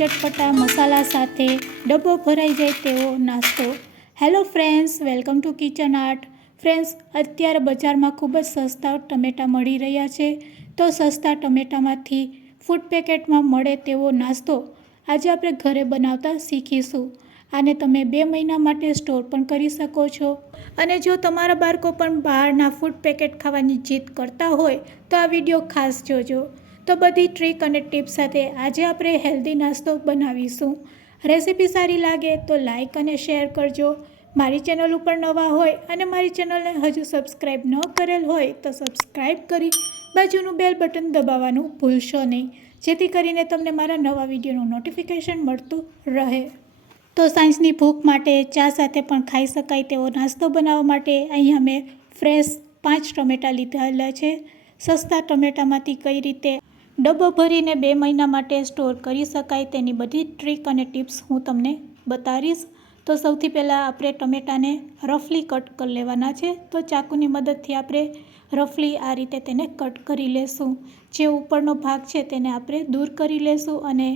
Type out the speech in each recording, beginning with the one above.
ચટપટા મસાલા સાથે ડબ્બો ભરાઈ જાય તેવો નાસ્તો. Hello friends, welcome to kitchen art. Friends, અત્યારે બજારમાં ખૂબ જ સસ્તા ટમેટાં મળી રહ્યા છે. તો સસ્તા ટમેટામાંથી ફૂડ પેકેટમાં મળે તેવો નાસ્તો આજે આપણે ઘરે બનાવતા શીખીશું. આને તમે 2 મહિના માટે સ્ટોર પણ કરી શકો છો. અને જો તમારા બાળકો પણ બહારના ફૂડ પેકેટ ખાવાની જીદ કરતા હોય તો આ વિડીયો ખાસ જોજો. તો બધી ટ્રીક અને ટિપ્સ સાથે આજે આપણે હેલ્ધી નાસ્તો બનાવીશું. રેસીપી સારી લાગે તો લાઈક અને શેર કરજો. મારી ચેનલ ઉપર નવા હોય અને મારી ચેનલને હજુ સબસ્ક્રાઈબ ન કરેલ હોય તો સબસ્ક્રાઈબ કરી બાજુનું બેલ બટન દબાવવાનું ભૂલશો નહીં, જેથી કરીને તમને મારા નવા વિડીયોનું નોટિફિકેશન મળતું રહે. તો સાંજની ભૂખ માટે ચા સાથે પણ ખાઈ શકાય તેવો નાસ્તો બનાવવા માટે અહીંયા મેં ફ્રેશ 5 ટમેટાં લીધેલા છે. સસ્તા ટમેટામાંથી કઈ રીતે ડબ્બો ભરીને 2 મહિના માટે સ્ટોર કરી શકાય તેની બધી ટ્રીક અને ટિપ્સ હું તમને બતાવીશ. તો સૌથી પહેલાં આપણે ટમેટાને રફલી કટ કરી લેવાના છે. તો ચાકુની મદદથી આપણે રફલી આ રીતે તેને કટ કરી લેશું. જે ઉપરનો ભાગ છે તેને આપણે દૂર કરી લેશું અને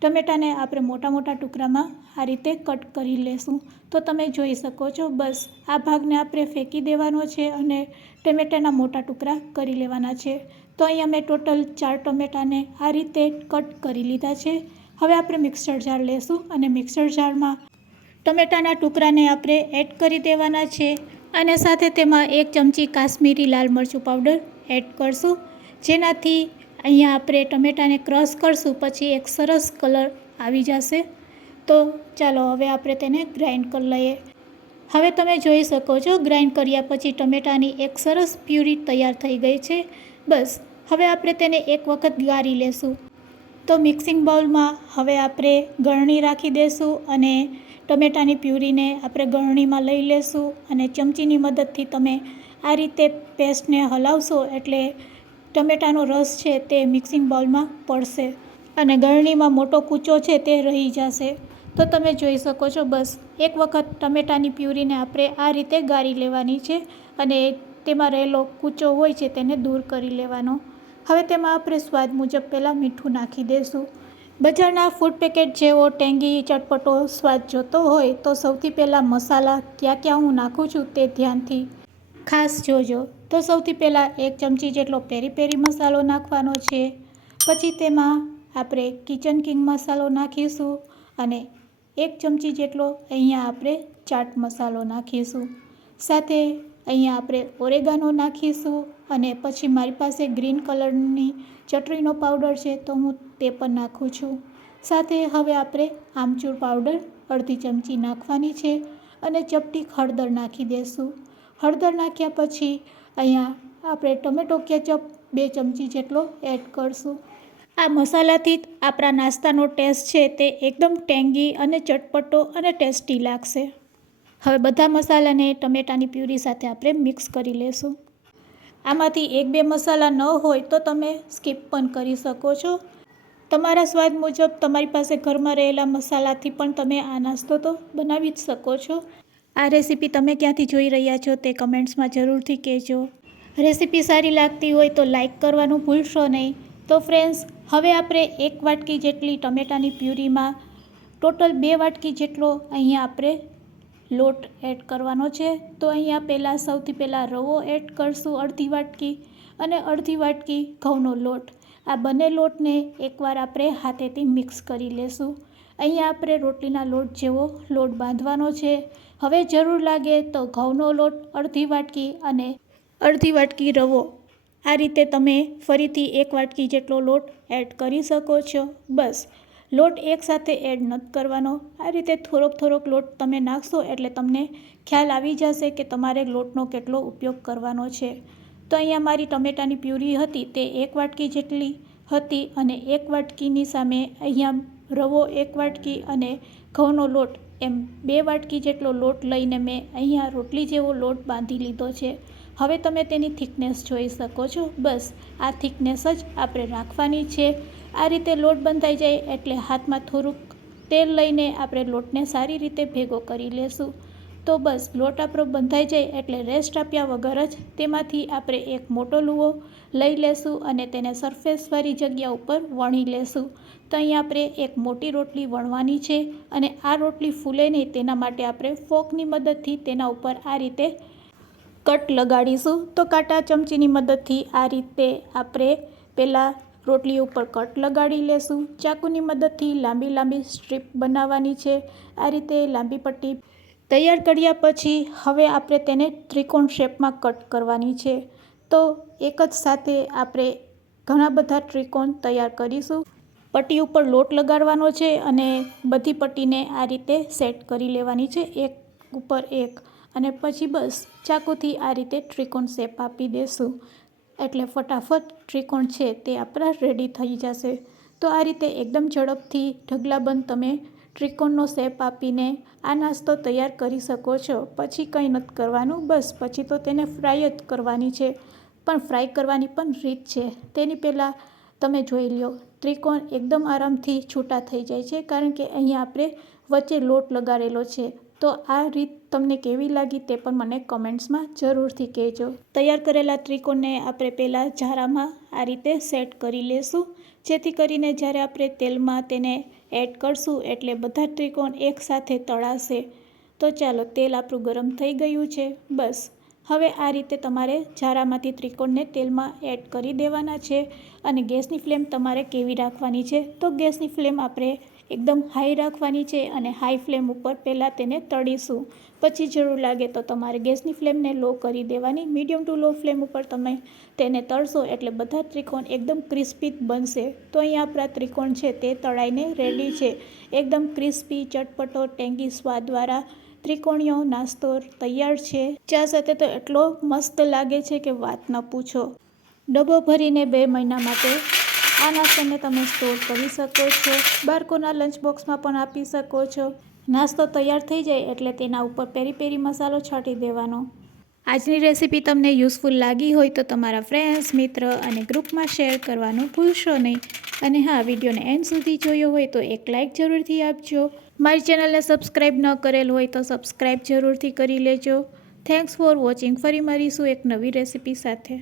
ટમેટાને આપણે મોટા મોટા ટુકડામાં આ રીતે કટ કરી લેશું. તો તમે જોઈ શકો છો, બસ આ ભાગને આપણે ફેંકી દેવાનો છે અને ટમેટાના મોટા ટુકડા કરી લેવાના છે. તો અહીંયા મેં ટોટલ 4 ટમેટાને આ રીતે કટ કરી લીધા છે. હવે આપણે મિક્સર જાર લેશું અને મિક્સર જારમાં ટમેટાના ટુકડાને આપણે એડ કરી દેવાના છે અને સાથે તેમાં 1 ચમચી કાશ્મીરી લાલ મરચું પાવડર એડ કરશું, જેનાથી અહીંયા આપણે ટમેટાને ક્રશ કરશું પછી એક સરસ કલર આવી જશે. તો ચાલો હવે આપણે તેને ગ્રાઇન્ડ કરી લઈએ. હવે તમે જોઈ શકો છો, ગ્રાઇન્ડ કર્યા પછી ટમેટાની એક સરસ પ્યુરી તૈયાર થઈ ગઈ છે. બસ હવે આપણે તેને એક વખત ગાળી લેશું. તો મિક્સિંગ બાઉલમાં હવે આપણે ગળણી રાખી દઈશું અને ટમેટાની પ્યુરીને આપણે ગળણીમાં લઈ લેશું અને ચમચીની મદદથી તમે આ રીતે પેસ્ટને હલાવશો એટલે ટમેટાનો રસ છે તે મિક્સિંગ બાઉલમાં પડશે અને ગળણીમાં મોટો કૂચો છે તે રહી જશે. તો તમે જોઈ શકો છો, બસ એક વખત ટમેટાની પ્યુરીને આપણે આ રીતે ગાળી લેવાની છે અને તેમાં રહેલો કૂચો હોય છે તેને દૂર કરી લેવાનો. હવે તેમાં આપણે સ્વાદ મુજબ પહેલાં મીઠું નાખી દઈશું. બજારના ફૂડ પેકેટ જેવો ટેંગી ચટપટો સ્વાદ જોતો હોય તો સૌથી પહેલાં મસાલા ક્યાં ક્યાં હું નાખું છું તે ધ્યાનથી ખાસ જોજો. તો સૌથી પહેલાં 1 ચમચી જેટલો પેરી પેરી મસાલો નાખવાનો છે. પછી તેમાં આપણે કિચન કિંગ મસાલો નાખીશું અને 1 ચમચી જેટલો અહીંયા આપણે ચાટ મસાલો નાખીશું. સાથે અહીંયા આપણે ઓરેગાનો નાખીશું અને પછી મારી પાસે ગ્રીન કલરની ચટણીનો પાવડર છે તો હું તે પણ નાખું છું. સાથે હવે આપણે આમચૂર પાવડર અડધી ચમચી નાખવાની છે અને ચપટી હળદર નાખી દઈશું. હળદર નાખ્યા પછી અહીંયા આપણે ટમેટો કેચઅપ 2 ચમચી જેટલો એડ કરશું. આ મસાલાથી જ આપણા નાસ્તાનો ટેસ્ટ છે તે એકદમ ટેંગી અને ચટપટો અને ટેસ્ટી લાગશે. હવે બધા મસાલાને ટમેટાની પ્યુરી સાથે આપણે મિક્સ કરી લેશું. આમાંથી 1-2 મસાલા ન હોય તો તમે સ્કીપ પણ કરી શકો છો. તમારા સ્વાદ મુજબ તમારી પાસે ઘરમાં રહેલા મસાલાથી પણ તમે આ નાસ્તો તો બનાવી જ શકો છો. આ રેસીપી તમે ક્યાંથી જોઈ રહ્યા છો તે કમેન્ટ્સમાં જરૂરથી કહેજો. રેસીપી સારી લાગતી હોય તો લાઈક કરવાનું ભૂલશો નહીં. તો ફ્રેન્ડ્સ, હવે આપણે 1 વાટકી જેટલી ટમેટાની પ્યુરીમાં ટોટલ 2 વાટકી જેટલો અહીંયા આપણે લોટ એડ કરવાનો છે. તો અહીંયા પહેલાં સૌથી પહેલાં રવો એડ કરશું અડધી વાટકી અને અડધી વાટકી ઘઉંનો લોટ. આ બંને લોટને એકવાર આપણે હાથેથી મિક્સ કરી લેશું. અહીંયા આપણે રોટલીના લોટ જેવો લોટ બાંધવાનો છે. હવે જરૂર લાગે તો ઘઉંનો લોટ અડધી વાટકી અને અડધી વાટકી રવો આ રીતે તમે ફરીથી 1 વાટકી જેટલો લોટ એડ કરી શકો છો. બસ લોટ એકસાથે એડ નથી કરવાનો. આ રીતે થોડોક લોટ તમે નાખશો એટલે તમને ખ્યાલ આવી જશે કે તમારે લોટનો કેટલો ઉપયોગ કરવાનો છે. તો અહીંયા મારી ટમેટાની પ્યુરી હતી તે 1 વાટકી જેટલી હતી અને 1 વાટકીની સામે અહીંયા રવો 1 વાટકી અને ઘઉંનો લોટ એમ 2 વાટકી જેટલો લોટ લઈને મેં અહીંયા રોટલી જેવો લોટ બાંધી લીધો છે. હવે તમે તેની થિકનેસ જોઈ શકો છો. બસ આ થિકનેસ જ આપણે રાખવાની છે. આ રીતે લોટ બંધાઈ જાય એટલે હાથમાં થોડુંક તેલ લઈને આપણે લોટને સારી રીતે ભેગો કરી લેશું. તો બસ લોટ આપણો બંધાઈ જાય એટલે રેસ્ટ આપ્યા વગર જ તેમાંથી આપણે એક મોટો લુવો લઈ લેશું અને તેને સરફેસવાળી જગ્યા ઉપર વણી લેશું. તો અહીં આપણે એક મોટી રોટલી વણવાની છે અને આ રોટલી ફૂલે નહીં તેના માટે આપણે ફોકની મદદથી તેના ઉપર આ રીતે કટ લગાડીશું. તો કાંટા ચમચીની મદદથી આ રીતે આપણે પહેલાં રોટલી ઉપર કટ લગાડી લેશું. ચાકુની મદદથી લાંબી લાંબી સ્ટ્રીપ બનાવવાની છે. આ રીતે લાંબી પટ્ટી તૈયાર કર્યા પછી હવે આપણે તેને ત્રિકોણ શેપમાં કટ કરવાની છે. તો એક જ સાથે આપણે ઘણા બધા ત્રિકોણ તૈયાર કરીશું. પટ્ટી ઉપર લોટ લગાડવાનો છે અને બધી પટ્ટીને આ રીતે સેટ કરી લેવાની છે એક ઉપર એક, અને પછી બસ ચાકુથી આ રીતે ત્રિકોણ શેપ આપી દેશું એટલે ફટાફટ ત્રિકોણ છે તે આપણા રેડી થઈ જશે. તો આ રીતે એકદમ ઝડપથી ઢગલાબંધ તમે ત્રિકોણનો શેપ આપીને આ નાસ્તો તૈયાર કરી શકો છો. પછી કંઈ નથી કરવાનું, બસ પછી તો તેને ફ્રાય જ કરવાની છે. પણ ફ્રાય કરવાની પણ રીત છે. તેની પહેલાં તમે જોઈ લો, ત્રિકોણ એકદમ આરામથી છૂટા થઈ જાય છે કારણ કે અહીંયા આપણે વચ્ચે લોટ લગાડેલો છે. તો આ રીત તમને કેવી લાગી તે પણ મને કમેન્ટ્સમાં જરૂરથી કહેજો. તૈયાર કરેલા ત્રિકોણને આપણે પહેલાં ઝારામાં આ રીતે સેટ કરી લેશું, જેથી કરીને જ્યારે આપણે તેલમાં તેને એડ કરશું એટલે બધા ત્રિકોણ એકસાથે તળાશે. તો ચાલો, તેલ આપણું ગરમ થઈ ગયું છે. બસ હવે આ રીતે તમારે ઝારામાંથી ત્રિકોણને તેલમાં એડ કરી દેવાના છે અને ગેસની ફ્લેમ તમારે કેવી રાખવાની છે? તો ગેસની ફ્લેમ આપણે એકદમ હાઈ રાખવાની છે અને હાઈ ફ્લેમ ઉપર પહેલાં તેને તળીશું. પછી જરૂર લાગે તો તમારે ગેસની ફ્લેમને લો કરી દેવાની. મીડિયમ ટુ લો ફ્લેમ ઉપર તમે તેને તળશો એટલે બધા ત્રિકોણ એકદમ ક્રિસ્પી બનશે. તો અહીંયા આપણા ત્રિકોણ છે તે તળાઈને રેડી છે. એકદમ ક્રિસ્પી, ચટપટો, ટેંગી સ્વાદવાળા ત્રિકોણીયો નાસ્તો તૈયાર છે. ચા સાથે તો એટલો મસ્ત લાગે છે કે વાત ન પૂછો. ડબ્બો ભરીને 2 મહિના માટે આ નાસ્તાને તમે સ્ટોર કરી શકો છો. બાળકોના લંચ બોક્સમાં પણ આપી શકો છો. નાસ્તો તૈયાર થઈ જાય એટલે તેના ઉપર પેરી પેરી મસાલો છાંટી દેવાનો. આજની રેસીપી તમને યુઝફુલ લાગી હોય તો તમારા ફ્રેન્ડ્સ, મિત્ર અને ગ્રુપમાં શેર કરવાનું ભૂલશો નહીં. અને હા, વિડીયોને એન્ડ સુધી જોયો હોય તો એક લાઇક જરૂરથી આપજો. મારી ચેનલને સબસ્ક્રાઈબ ન કરેલ હોય તો સબસ્ક્રાઈબ જરૂરથી કરી લેજો. Thanks for watching. ફરી મળીશું એક નવી રેસીપી સાથે.